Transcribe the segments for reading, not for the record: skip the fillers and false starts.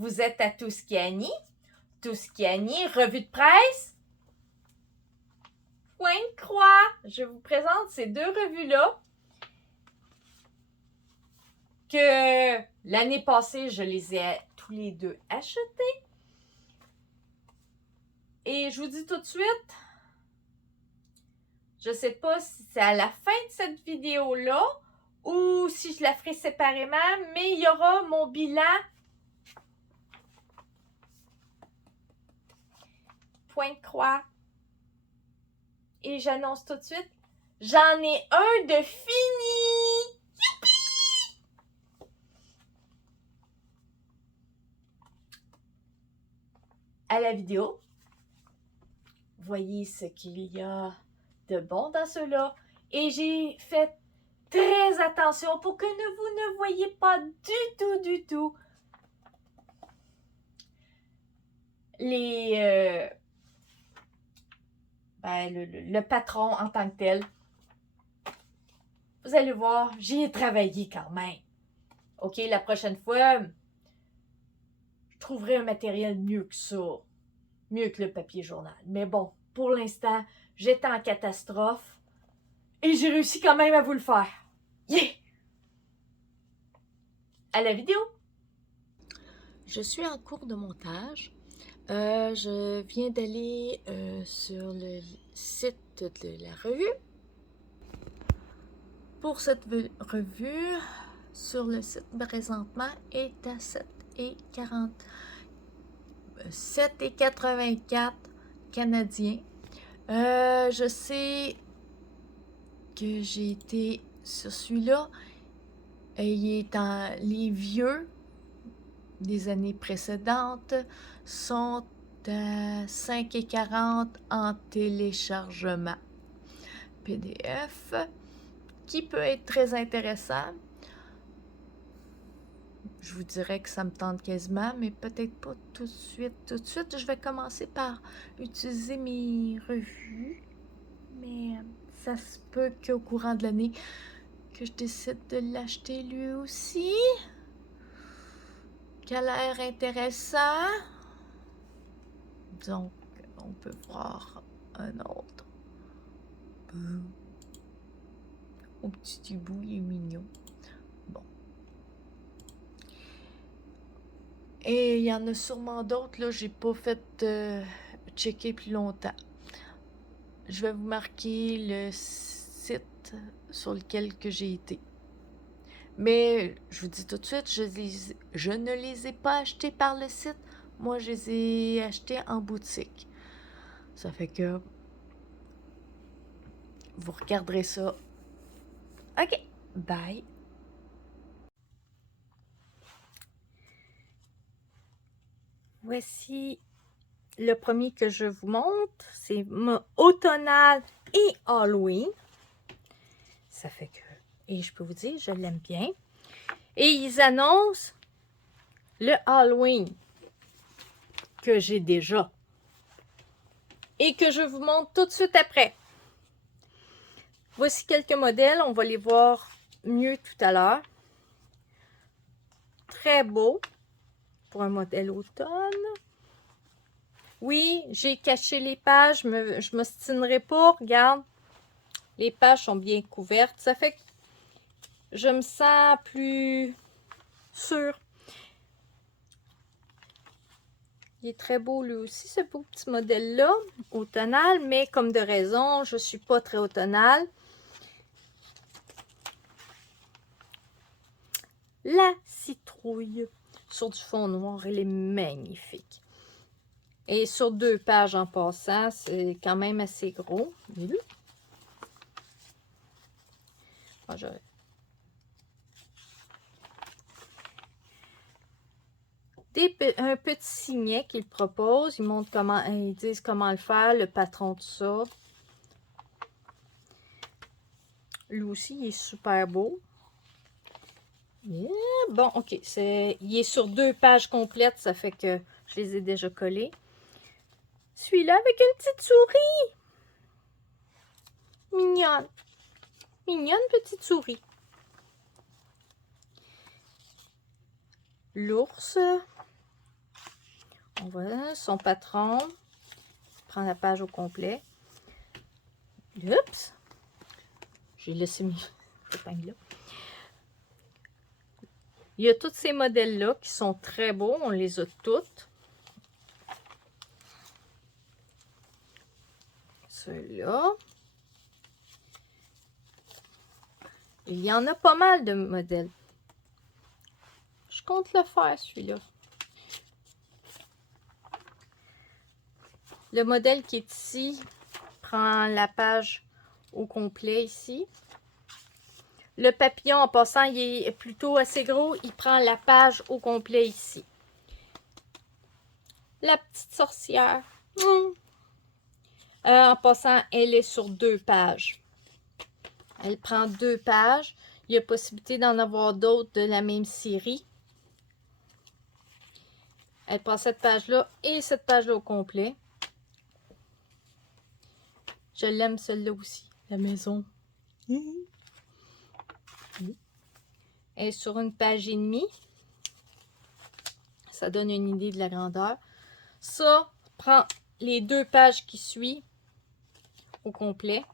vous êtes à Tuscany. Tuscany, revue de presse. Point de croix. Je vous présente ces deux revues-là que l'année passée, je les ai tous les deux achetées. Et je vous dis tout de suite, je ne sais pas si c'est à la fin de cette vidéo-là ou si je la ferai séparément, mais il y aura mon bilan. Point de croix. Et j'annonce tout de suite, j'en ai un de fini! Youpi! À la vidéo, voyez ce qu'il y a de bon dans ceux-là. Et j'ai fait très attention pour que vous ne voyez pas du tout les le patron en tant que tel. Vous allez voir, j'y ai travaillé quand même. OK, la prochaine fois, je trouverai un matériel mieux que ça. Mieux que le papier journal. Mais bon, pour l'instant, j'étais en catastrophe et j'ai réussi quand même à vous le faire. Yeah! À la vidéo! Je suis en cours de montage. Je viens d'aller sur le site de la revue. Pour cette revue, sur le site présentement est à 7,84 canadiens. Je sais que j'ai été sur celui-là. Il est en les vieux des années précédentes sont à 5,40 en téléchargement PDF, qui peut être très intéressant. Je vous dirais que ça me tente quasiment, mais peut-être pas tout de suite. Tout de suite, je vais commencer par utiliser mes revues, mais ça se peut qu'au courant de l'année, que je décide de l'acheter lui aussi. Qui a l'air intéressant. Donc, on peut voir un autre. Au petit bout, il est mignon. Bon. Et il y en a sûrement d'autres, là, j'ai pas fait checker plus longtemps. Je vais vous marquer le site sur lequel que j'ai été. Mais, je vous dis tout de suite, je ne les ai pas achetés par le site. Moi, je les ai achetés en boutique. Ça fait que vous regarderez ça. OK, bye. Voici le premier que je vous montre. C'est mon automnal et Halloween. Ça fait que... Et je peux vous dire, je l'aime bien. Et ils annoncent le Halloween que j'ai déjà. Et que je vous montre tout de suite après. Voici quelques modèles. On va les voir mieux tout à l'heure. Très beau pour un modèle automne. Oui, j'ai caché les pages. Je m'ostinerai pas. Regarde. Les pages sont bien couvertes. Ça fait que je me sens plus sûre. Il est très beau lui aussi, ce beau petit modèle-là, automnal, mais comme de raison, je ne suis pas très automnale. La citrouille sur du fond noir, elle est magnifique. Et sur 2 pages en passant, c'est quand même assez gros. Ah, un petit signet qu'ils proposent. Ils montrent comment, ils disent comment le faire, le patron de ça. Lui aussi, il est super beau. Yeah. Bon, ok. Il est sur 2 pages complètes, ça fait que je les ai déjà collés. Celui-là avec une petite souris. Mignonne. Mignonne petite souris. « 'L'ours On voit son patron. Prend la page au complet. Oups! J'ai laissé mes épingles là. Il y a tous ces modèles-là qui sont très beaux. On les a toutes. Ceux-là. Il y en a pas mal de modèles. Je compte le faire, celui-là. Le modèle qui est ici prend la page au complet ici. Le papillon, en passant, il est plutôt assez gros. Il prend la page au complet ici. La petite sorcière. En passant, elle est sur 2 pages. Elle prend 2 pages. Il y a possibilité d'en avoir d'autres de la même série. Elle prend cette page-là et cette page-là au complet. Je l'aime celle-là aussi. La maison. Elle est sur 1 page et demie. Ça donne une idée de la grandeur. Ça prend les 2 pages qui suivent au complet.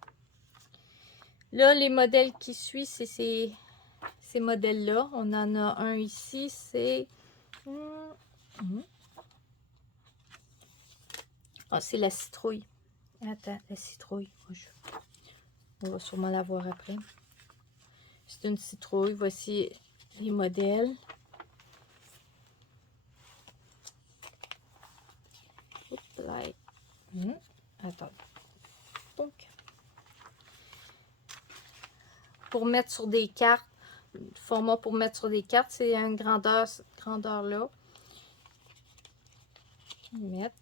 Là, les modèles qui suivent, c'est ces modèles-là. On en a un ici, c'est... Ah, c'est la citrouille. Attends, la citrouille. On va sûrement la voir après. C'est une citrouille. Voici les modèles. Attends. Donc, pour mettre sur des cartes, le format pour mettre sur des cartes, c'est une grandeur, cette grandeur-là. Mettre.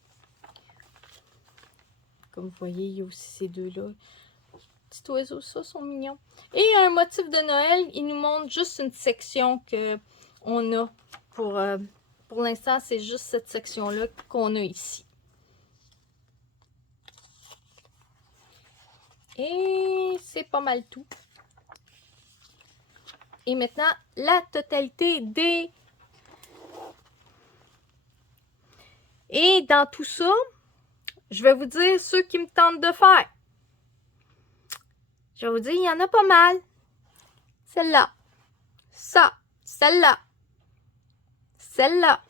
Comme vous voyez, il y a aussi ces deux-là. Petit oiseau, ça, sont mignons. Et un motif de Noël, il nous montre juste une section qu'on a. Pour l'instant, c'est juste cette section-là qu'on a ici. Et c'est pas mal tout. Et maintenant, la totalité des... Et dans tout ça, je vais vous dire ceux qui me tentent de faire. Je vais vous dire, il y en a pas mal. Celle-là. Ça. Celle-là. Celle-là.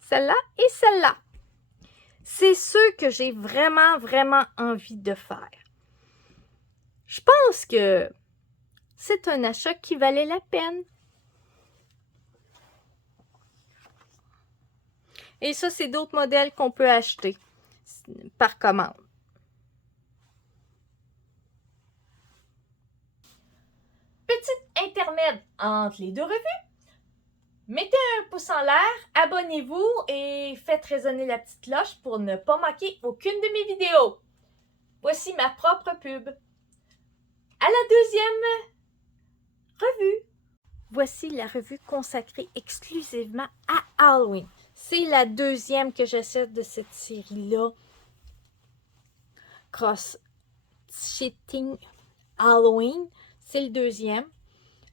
Celle-là et celle-là. C'est ceux que j'ai vraiment, vraiment envie de faire. Je pense que c'est un achat qui valait la peine. Et ça, c'est d'autres modèles qu'on peut acheter par commande. Petit intermède entre les deux revues. Mettez un pouce en l'air, abonnez-vous et faites résonner la petite cloche pour ne pas manquer aucune de mes vidéos. Voici ma propre pub. À la deuxième revue. Voici la revue consacrée exclusivement à Halloween. C'est la deuxième que j'achète de cette série-là. Cross Shitting Halloween. C'est le deuxième.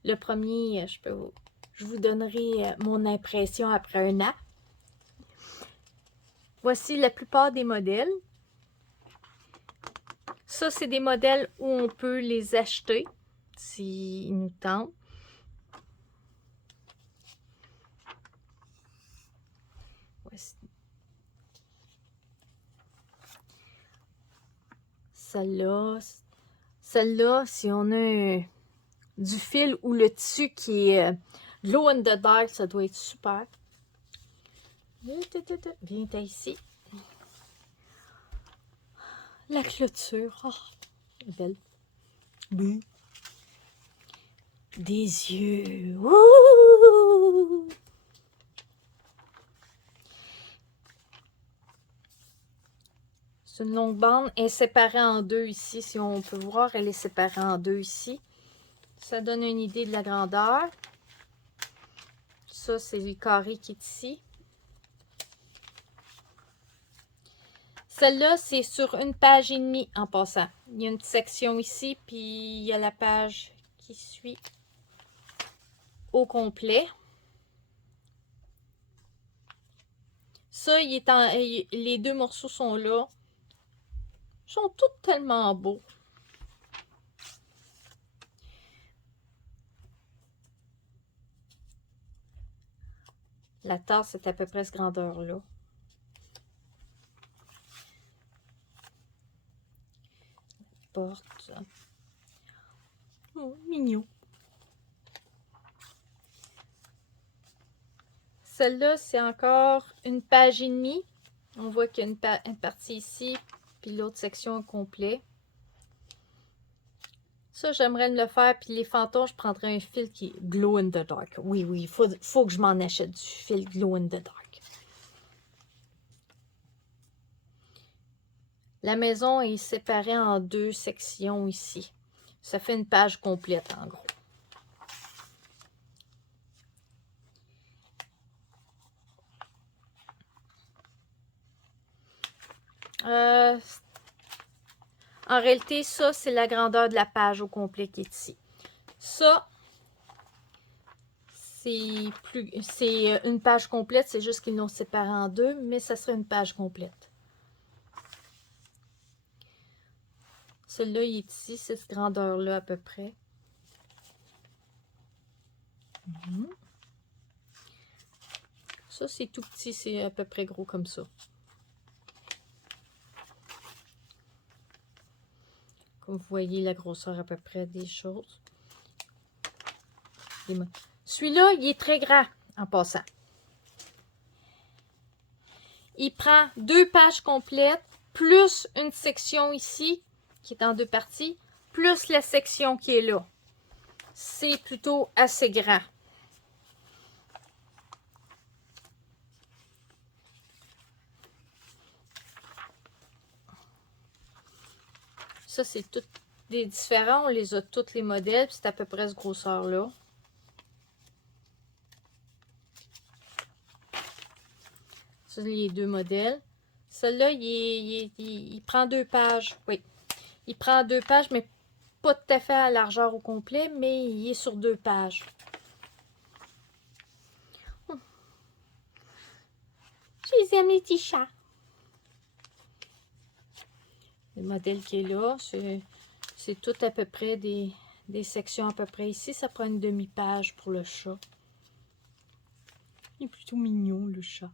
Le premier, je vous donnerai mon impression après un an. Voici la plupart des modèles. Ça, c'est des modèles où on peut les acheter s'ils nous tentent. Voici. Celle-là, si on a du fil ou le tissu qui est glow in the dark, ça doit être super. Viens ici. La clôture. Oh, belle. Oui. Des yeux. Ouh! C'est une longue bande. Elle est séparée en deux ici. Si on peut voir, elle est séparée en deux ici. Ça donne une idée de la grandeur. Ça, c'est le carré qui est ici. Celle-là, c'est sur 1 page et demie en passant. Il y a une section ici, puis il y a la page qui suit au complet. Ça, les deux morceaux sont là. Ils sont tous tellement beaux. La tasse est à peu près cette grandeur-là. Porte. Oh, mignon. Celle-là, c'est encore une page et demie. On voit qu'il y a une partie ici, puis l'autre section au complet. Ça, j'aimerais le faire. Puis les fantômes, je prendrais un fil qui est glow in the dark. Oui, oui, il faut que je m'en achète du fil glow in the dark. La maison est séparée en deux sections ici. Ça fait une page complète, en gros. En réalité, ça, c'est la grandeur de la page au complet qui est ici. Ça, c'est une page complète, c'est juste qu'ils l'ont séparé en deux, mais ça serait une page complète. Celui-là, il est ici, c'est cette grandeur-là à peu près. Ça, c'est tout petit, c'est à peu près gros comme ça. Comme vous voyez, la grosseur à peu près des choses. Celui-là, il est très grand en passant. Il prend 2 pages complètes, plus une section ici, qui est en 2 parties, plus la section qui est là. C'est plutôt assez grand. Ça, c'est tout des différents. On les a tous les modèles. C'est à peu près cette grosseur-là. Ça, les 2 modèles. Celui-là, il prend 2 pages. Oui. Il prend 2 pages, mais pas tout à fait à largeur au complet, mais il est sur 2 pages. Je les aime, les petits chats. Le modèle qui est là, c'est tout à peu près des sections à peu près ici. Ça prend une demi-page pour le chat. Il est plutôt mignon, le chat.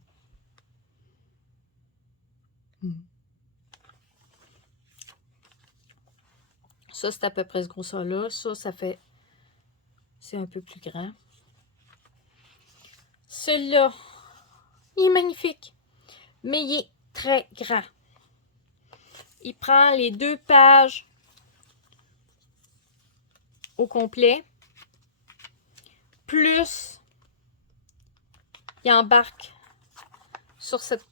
Ça, c'est à peu près ce grosseur-là. Ça fait... C'est un peu plus grand. Celui-là, il est magnifique. Mais il est très grand. Il prend les 2 pages au complet. Plus, il embarque sur cette...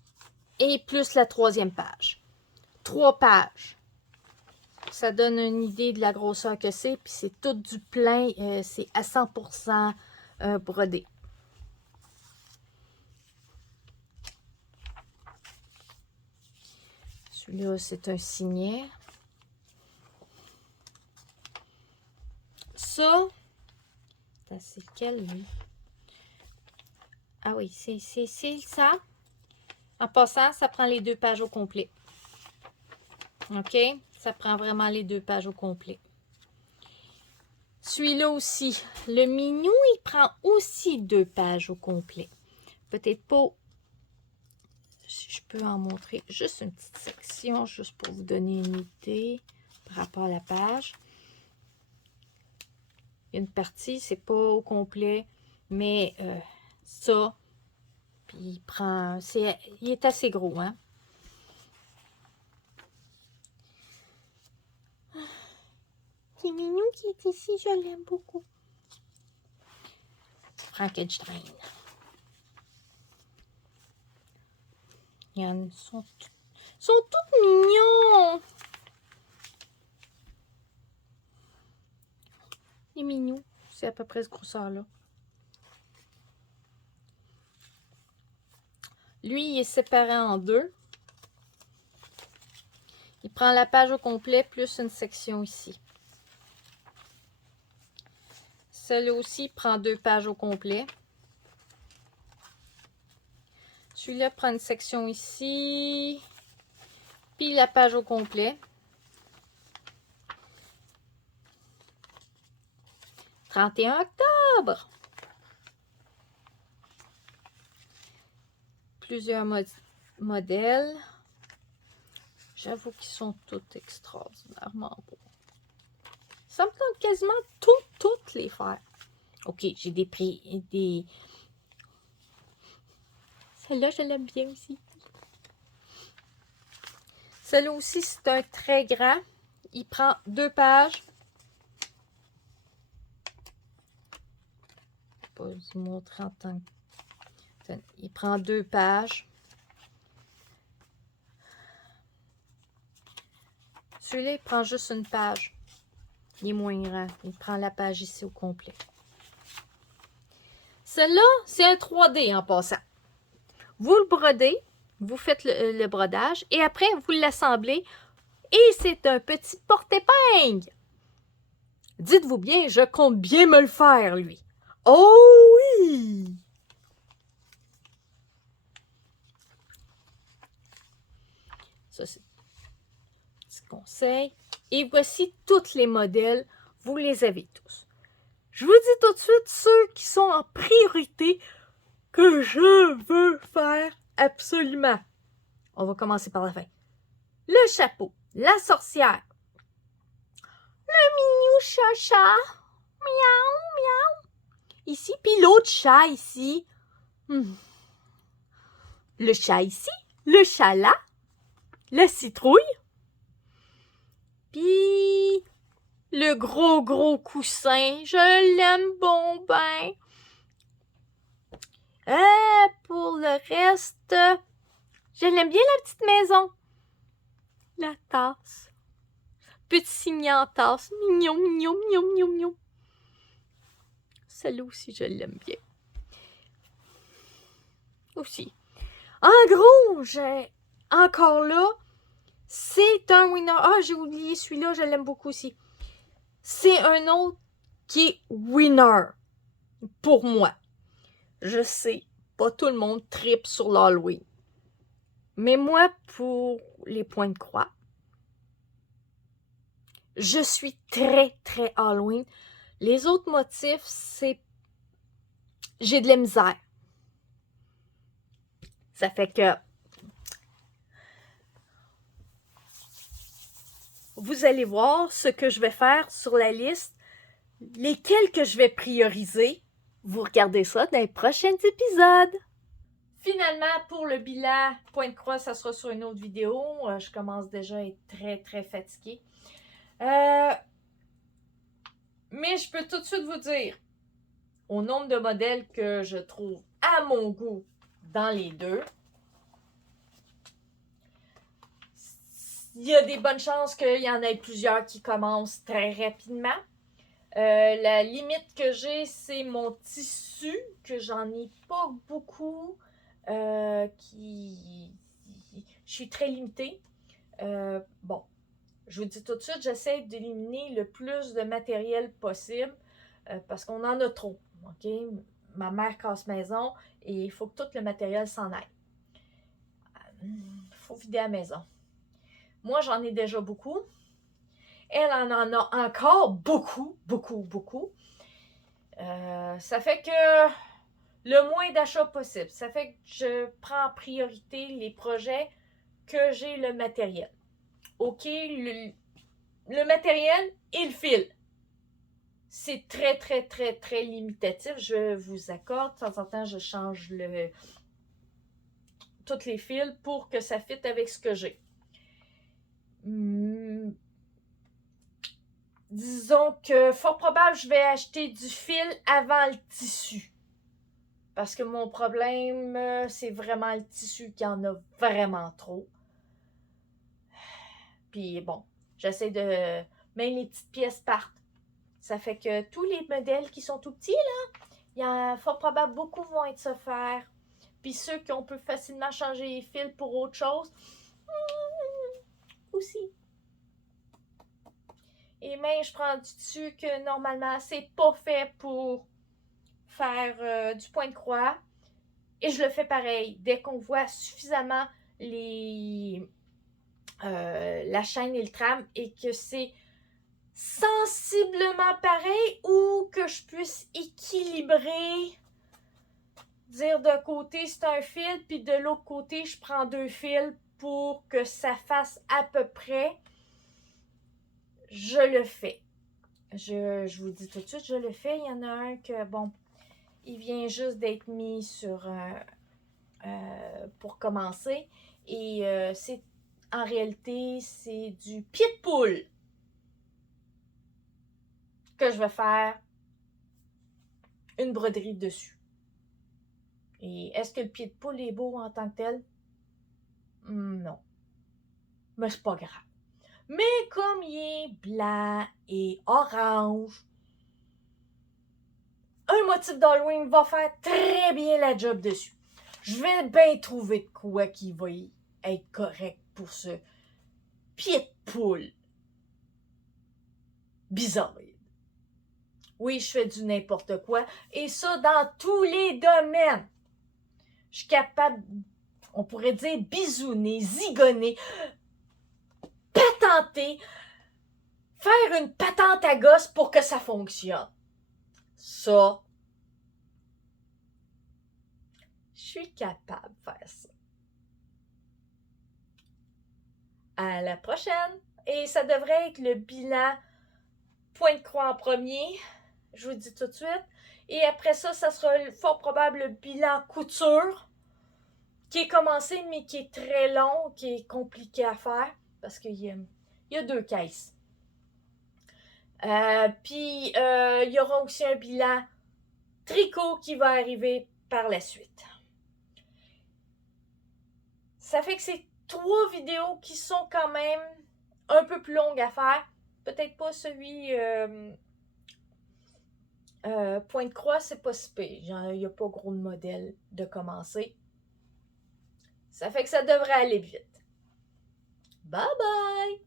Et plus la 3e page. 3 pages. Ça donne une idée de la grosseur que c'est. Puis c'est tout du plein. C'est à 100% brodé. Celui-là, c'est un signet. Ça, c'est lequel, lui? Ah oui, c'est ça. En passant, ça prend les 2 pages au complet. OK? Ça prend vraiment les 2 pages au complet. Celui-là aussi. Le minou, il prend aussi 2 pages au complet. Peut-être pas... Si je peux en montrer juste une petite section, juste pour vous donner une idée par rapport à la page. Il y a une partie, c'est pas au complet, mais ça, puis il prend... il est assez gros, hein? C'est mignon qui est ici, je l'aime beaucoup. Frankenstein. Ils sont tous mignons. Il est mignon. C'est à peu près ce grosseur-là. Lui, il est séparé en 2. Il prend la page au complet plus une section ici. Celui-là aussi prend 2 pages au complet. Celui-là prend une section ici. Puis la page au complet. 31 octobre. Plusieurs modèles. J'avoue qu'ils sont tous extraordinairement beaux. Ça me tente quasiment toutes les faire. Ok, j'ai des prix. Celle-là, je l'aime bien aussi. Celle-là aussi, c'est un très grand. Il prend 2 pages. Pas vous montrer en tant que... Il prend 2 pages. Celui-là, il prend juste une page. Il est moins grand. Il prend la page ici au complet. Celle-là, c'est un 3D en passant. Vous le brodez, vous faites le brodage et après, vous l'assemblez et c'est un petit porte-épingle. Dites-vous bien, je compte bien me le faire, lui. Oh oui! Ça, c'est un petit conseil. Et voici tous les modèles. Vous les avez tous. Je vous dis tout de suite ceux qui sont en priorité que je veux faire absolument. On va commencer par la fin. Le chapeau, la sorcière, le mignon chacha, miaou, miaou. Ici, puis l'autre chat ici. Le chat ici, le chat là, la citrouille, puis le gros coussin. Je l'aime bon ben. Pour le reste, je l'aime bien la petite maison. La tasse. Petit signet en tasse. Mignon, mignon, mignon, mignon, mignon. Celle-là aussi, je l'aime bien. Aussi. En gros, j'ai encore là, c'est un winner. Ah, j'ai oublié celui-là, je l'aime beaucoup aussi. C'est un autre qui est winner pour moi. Je sais, pas tout le monde tripe sur l'Halloween. Mais moi, pour les points de croix, je suis très Halloween. Les autres motifs, c'est... J'ai de la misère. Ça fait que... Vous allez voir ce que je vais faire sur la liste. Lesquels que je vais prioriser. Vous regardez ça dans les prochains épisodes. Finalement, pour le bilan, point de croix, ça sera sur une autre vidéo. Je commence déjà à être très fatiguée. Mais je peux tout de suite vous dire, au nombre de modèles que je trouve à mon goût dans les deux, il y a des bonnes chances qu'il y en ait plusieurs qui commencent très rapidement. La limite que j'ai, c'est mon tissu, que j'en ai pas beaucoup. Je suis très limitée. Bon, je vous dis tout de suite, j'essaie d'éliminer le plus de matériel possible parce qu'on en a trop. OK? Ma mère casse maison et il faut que tout le matériel s'en aille. Il faut vider la maison. Moi, j'en ai déjà beaucoup. Elle en a encore beaucoup. Ça fait que le moins d'achats possible. Ça fait que je prends en priorité les projets que j'ai le matériel. OK, le matériel et le fil. C'est très limitatif. Je vous accorde. De temps en temps, je change tous les fils pour que ça fitte avec ce que j'ai. Disons que fort probable, je vais acheter du fil avant le tissu. Parce que mon problème, c'est vraiment le tissu qui en a vraiment trop. Puis bon, j'essaie de... Même les petites pièces partent. Ça fait que tous les modèles qui sont tout petits, là, il y a fort probable beaucoup vont être se faire. Puis ceux qu'on peut facilement changer les fils pour autre chose, aussi. Et même, je prends du tissu que normalement, c'est pas fait pour faire du point de croix. Et je le fais pareil. Dès qu'on voit suffisamment la chaîne et le tram et que c'est sensiblement pareil ou que je puisse équilibrer, dire d'un côté c'est un fil puis de l'autre côté je prends 2 fils pour que ça fasse à peu près, je le fais. Je vous dis tout de suite, je le fais. Il y en a un que, bon, il vient juste d'être mis sur pour commencer. Et c'est en réalité, c'est du pied de poule que je vais faire une broderie dessus. Et est-ce que le pied de poule est beau en tant que tel? Non. Mais c'est pas grave. Mais comme il est blanc et orange, un motif d'Halloween va faire très bien la job dessus. Je vais bien trouver de quoi qui va être correct pour ce pied de poule bizarre. Oui, je fais du n'importe quoi. Et ça, dans tous les domaines. Je suis capable, on pourrait dire, bisouner, zigonner, patenter, faire une patente à gosse pour que ça fonctionne. Ça, je suis capable de faire ça. À la prochaine! Et ça devrait être le bilan point de croix en premier. Je vous le dis tout de suite. Et après ça, ça sera fort probable le bilan couture, qui est commencé, mais qui est très long, qui est compliqué à faire, parce qu'il y a 2 caisses. Puis, il y aura aussi un bilan tricot qui va arriver par la suite. Ça fait que c'est 3 vidéos qui sont quand même un peu plus longues à faire. Peut-être pas celui point de croix, c'est pas si pire. Il n'y a pas gros de modèle de commencer. Ça fait que ça devrait aller vite. Bye bye!